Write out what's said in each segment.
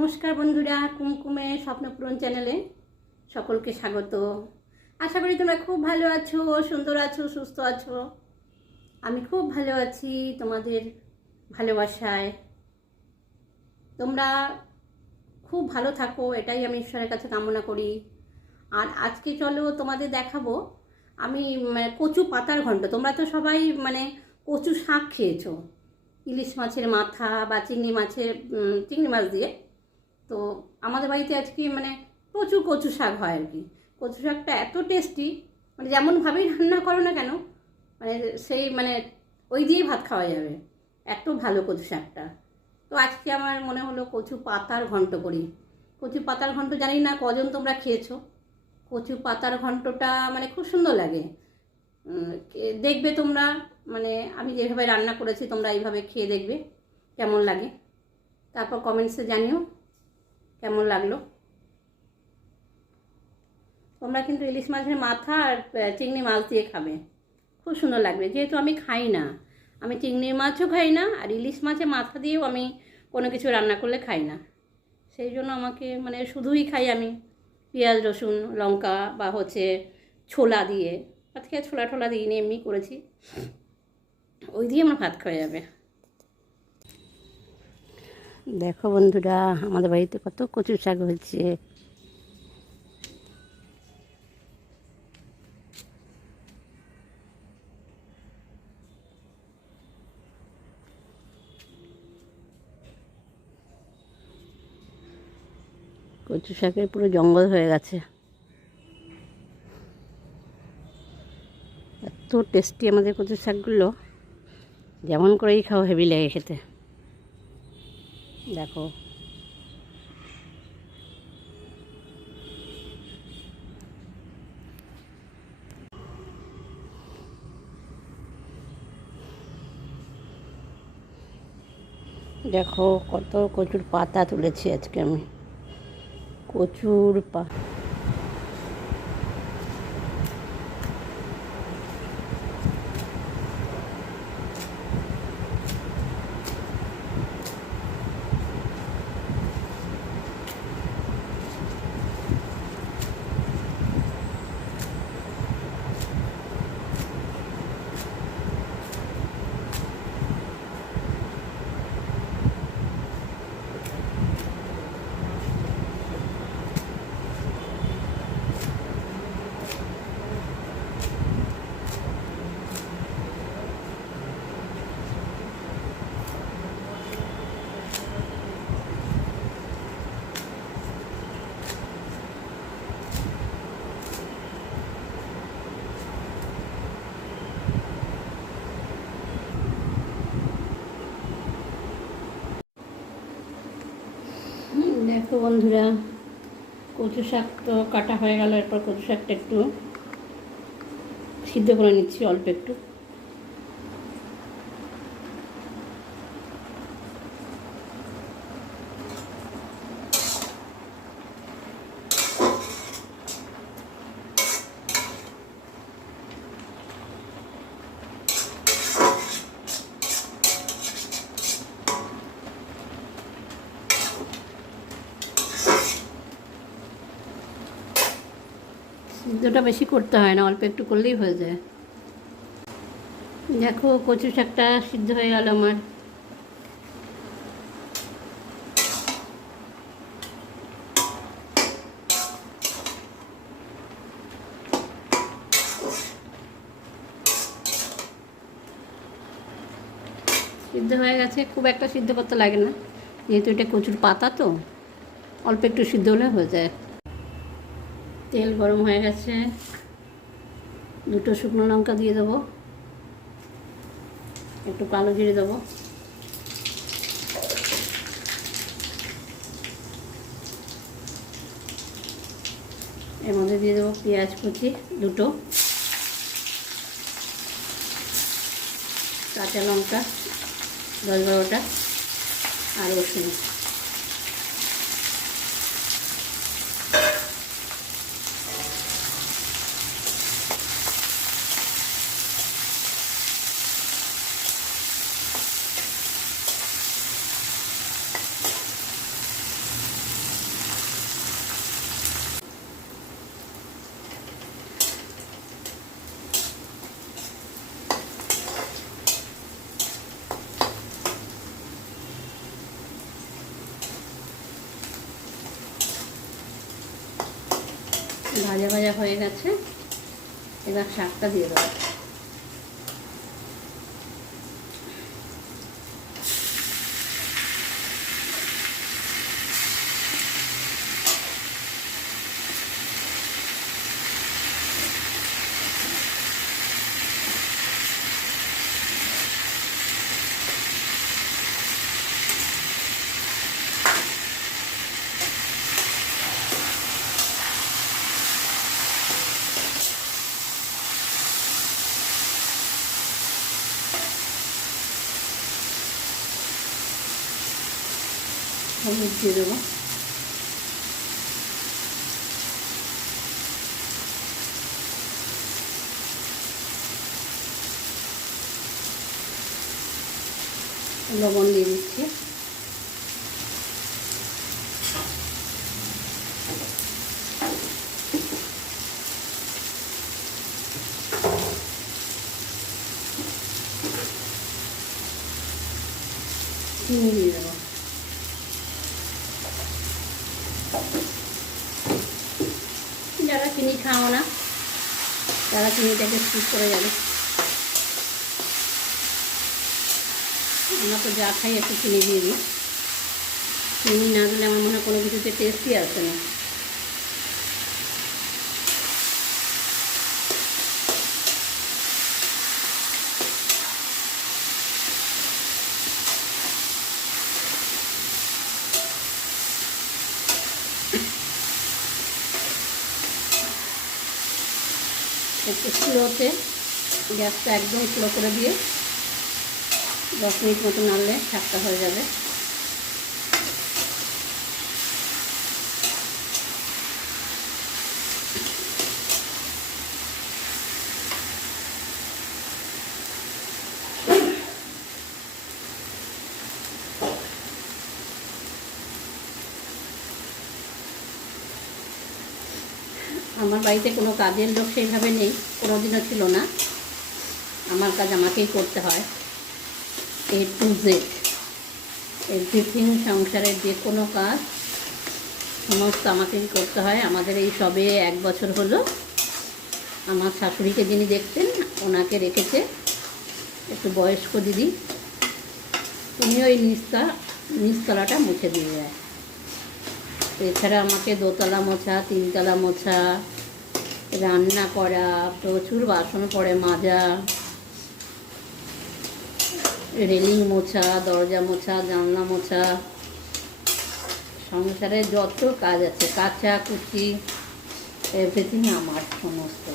নমস্কার বন্ধুরা, কুমকুমে স্বপ্নপূরণ চ্যানেলে সকলকে স্বাগত। আশা করি তোমরা খুব ভালো আছো, সুন্দর আছো, সুস্থ আছো। আমি খুব ভালো আছি তোমাদের ভালোবাসায়। তোমরা খুব ভালো থাকো, এটাই আমি ঈশ্বরের কাছে কামনা করি। আর আজকে চলো তোমাদের দেখাবো, আমি মানে কচু পাতার ঘন্ট তোমরা তো সবাই মানে কচু শাক খেয়েছো। ইলিশ মাছের মাথা বা চিংড়ি মাছের চিংড়ি মাছ দিয়ে। তো আমাদের বাড়িতে আজকে মানে প্রচুর কচু শাক হয় আর কি। কচু শাকটা এত টেস্টি মানে যেমনভাবেই রান্না করো না কেন মানে সেই মানে ওই দিয়েই ভাত খাওয়া যাবে। এত ভালো কচু শাকটা তো আজকে আমার মনে হলো কচু পাতার ঘন্ট করি। কচু পাতার ঘন্ট জানি না কজন তোমরা খেয়েছো। কচু পাতার ঘন্টটা মানে খুব সুন্দর লাগে। দেখবে তোমরা মানে আমি যেভাবে রান্না করেছি তোমরা এইভাবে খেয়ে দেখবে, কেমন লাগে। তারপর কমেন্টসে জানিও। কেমন লাগল? তোমরা কিন্তু ইলিশ মাছের মাথা আর চিংড়ি মাছ দিয়ে খাবে। খুব সুন্দর লাগবে। যেহেতু আমি খাই না, আমি চিংড়ি মাছও খাই না, আর ইলিশ মাছের মাথা দিয়েও আমি কোনো কিছু রান্না করলে খাই না। সেই জন্য আমাকে মানে শুধুই খাই আমি পেঁয়াজ, রসুন, লঙ্কা বা হচ্ছে ছোলা দিয়ে। আজকে ছোলা টোলা দিইনি, এমনি করেছি। ওই দিয়ে আমার ভাত খাওয়া যাবে। দেখো বন্ধুরা, আমাদের বাড়িতে কত কচু শাক হচ্ছে কচু শাকের পুরো জঙ্গল হয়ে গেছে। এত টেস্টি আমাদের কচু শাকগুলো। যেমন করেই খাও হেভি লাগে খেতে। দেখো। দেখো কত কচুর পাতা তুলেছি আজকে আমি। কচুর পা দেখো বন্ধুরা, কচু শাক তো কাটা হয়ে গেল, এরপর কচু শাকটা একটু সিদ্ধ করে নিচ্ছি অল্প একটু। সিদ্ধটা বেশি করতে হয় না, অল্প একটু করলেই হয়ে যায়। দেখো, কচু শাকটা সিদ্ধ হয়ে গেল আমার। সিদ্ধ হয়ে গেছে, খুব একটা সিদ্ধ করতে লাগে না। যেহেতু এটা কচুর পাতা তো, অল্প একটু সিদ্ধ হলে হয়ে যায়। তেল গরম হয়ে গেছে। দুটো শুকনো লঙ্কা দিয়ে দেবো। একটু কালো জিরে দেবো। এর মধ্যে দিয়ে দেবো পেঁয়াজ কুচি দুটো। কাঁচা লঙ্কা, দশ বারোটা। আর রসুন। ভাজা ভাজা হয়ে গেছে। এবার শাকটা দিয়ে দেবো। হলুদ দিয়ে দেবো লবণ দিয়ে দিচ্ছি চিনি দিয়ে দেবো যারা চিনি খাও না। তারা চিনিটাকে স্কিপ করে যাবে। আমরা তো যা খাই একটু চিনি দিয়ে দিই। চিনি না দিলে আমার মনে হয় কোনো কিছুতে টেস্টই আসে না। একটু স্লোতে গ্যাসটা একদম স্লো করে দিয়ে দশ মিনিট মতো নাড়লে শাকটা হয়ে যাবে। আমার বাড়িতে কোনো কাজের লোক সেইভাবে নেই, কোনোদিনও ছিল না। আমার কাজ আমাকেই করতে হয়। এ টু জেড এভরিথিং সংসারের যে কোনো কাজ, সমস্ত আমাকেই করতে হয়। আমাদের এই সবে এক বছর হলো। আমার শাশুড়িকে যিনি দেখতেন ওনাকে রেখেছে। একটু বয়স্ক দিদি। উনি ওই নিস্তা নিচতলাটা মুছে দিয়ে যায়। এছাড়া আমাকে দোতলা মোছা, তিনতলা মোছা রান্না করা, প্রচুর বাসন পড়ে মাজা, রেলিং মোছা, দরজা মোছা, জানলা মোছা। সংসারে যত কাজ আছে, কাঁচা, কুচি এভরিথিং আমার সমস্ত।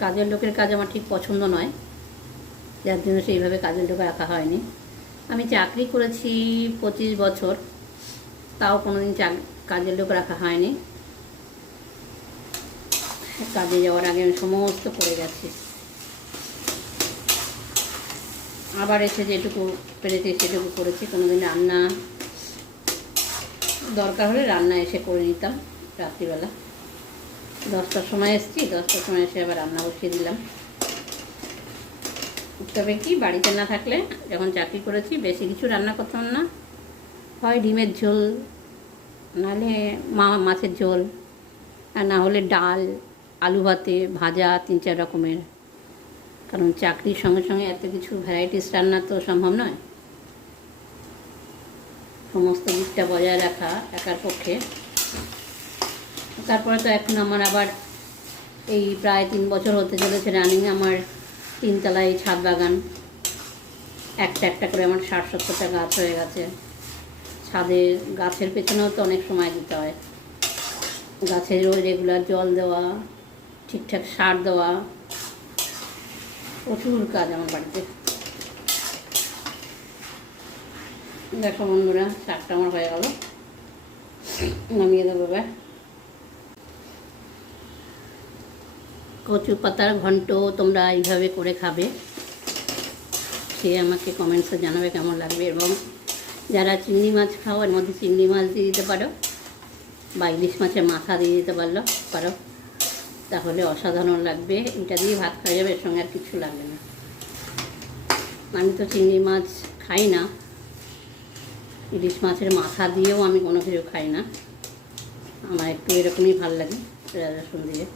কাজের লোকের কাজ আমার ঠিক পছন্দ নয়। যার জন্য সেইভাবে কাজের লোক রাখা হয়নি। আমি চাকরি করেছি পঁচিশ বছর, তাও কোনোদিন কাজের লোক রাখা হয়নি। কাজে যাওয়ার আগে আমি সমস্ত করে গেছি। আবার এসে যেটুকু পেরেছি সেটুকু করেছি, কোনোদিন রান্না দরকার হলে রান্না এসে করে নিতাম রাত্রিবেলা। দশটার সময় এসেছি, দশটার সময় এসে আবার রান্না বসিয়ে দিলাম। তবে কি, বাড়িতে না থাকলে যখন চাকরি করেছি, বেশি কিছু রান্না করতাম না। হয় ডিমের ঝোল, নাহলে মা, মাছের ঝোল, আর না হলে ডাল, আলু ভাতে, ভাজা, তিন চার রকমের। কারণ চাকরির সঙ্গে সঙ্গে এত কিছু ভ্যারাইটিস রান্না তো সম্ভব নয়। সমস্ত দিকটা বজায় রাখা একার পক্ষে। তারপরে তো এখন আমার আবার এই প্রায় তিন বছর হতে চলেছে রানিং আমার তিনতলায় ছাদ বাগান। একটা একটা করে আমার ষাট সত্তরটা গাছ হয়ে গেছে। ছাদে গাছের পেছনেও তো অনেক সময় দিতে হয়। গাছের ওই রেগুলার জল দেওয়া, ঠিকঠাক সার দেওয়া, প্রচুর কাজ আমার বাড়িতে। দেখো বন্ধুরা শাকটা আমার হয়ে গেল। নামিয়ে দেবো এবার। কচু পাতার ঘন্ট তোমরা এইভাবে করে খাবে। সে আমাকে কমেন্টসে জানাবে কেমন লাগবে এবং যারা চিংড়ি মাছ খাও, এর মধ্যে চিংড়ি মাছ দিয়ে দিতে পারো বা ইলিশ মাছের মাথা দিয়ে দিতে পারল, পারো। তাহলে অসাধারণ লাগবে। এটা দিয়ে ভাত খাওয়া যাবে, এর সঙ্গে আর কিছু লাগবে না। আমি তো চিংড়ি মাছ খাই না। ইলিশ মাছের মাথা দিয়েও আমি কোনো কিছু খাই না। আমার একটু এরকমই ভালো লাগে। পেঁয়াজ রসুন দিয়ে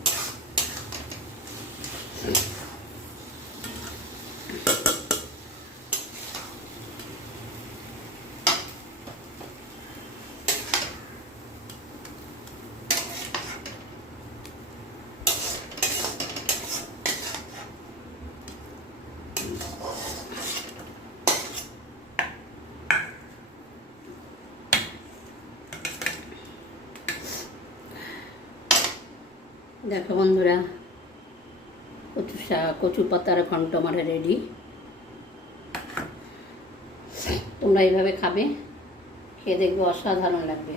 দেখো বন্ধুরা কচু শাক কচু পাতার ঘন্ট আমার রেডি তোমরা এইভাবে খাবে খেয়ে দেখবে অসাধারণ লাগবে।